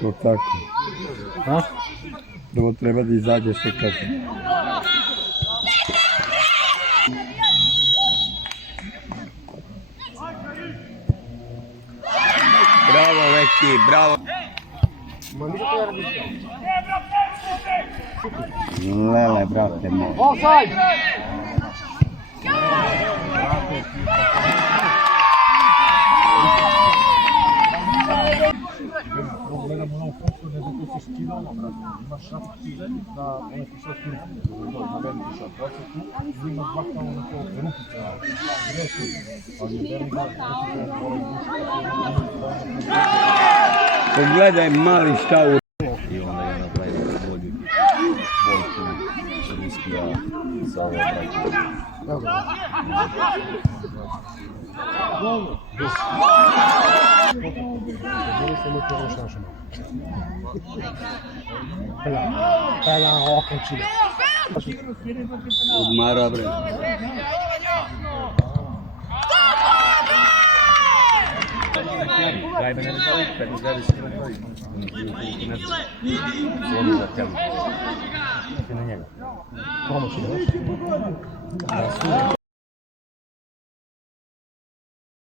To tako. A? Da ovo treba da izađe što kaže. Bravo, Veki, bravo. Lele, brate moj. Offside! Gledamo na ovu postu, ne znam ko se skidalo, brate. Imaš šapu na one što sve skidalo. Na veliki šap. Ovo se tu, ima dva tamo na to rukice. Gde su? Ali je veliki da Pogledaj mali šta u... I onda je napravio bolju boljku Ruskija sa ovo braćom. Odmara, bre. Daj da ne napravi, kad izgleda se napravi. Sjedi za telu. Ti na njega. pomoći, ne?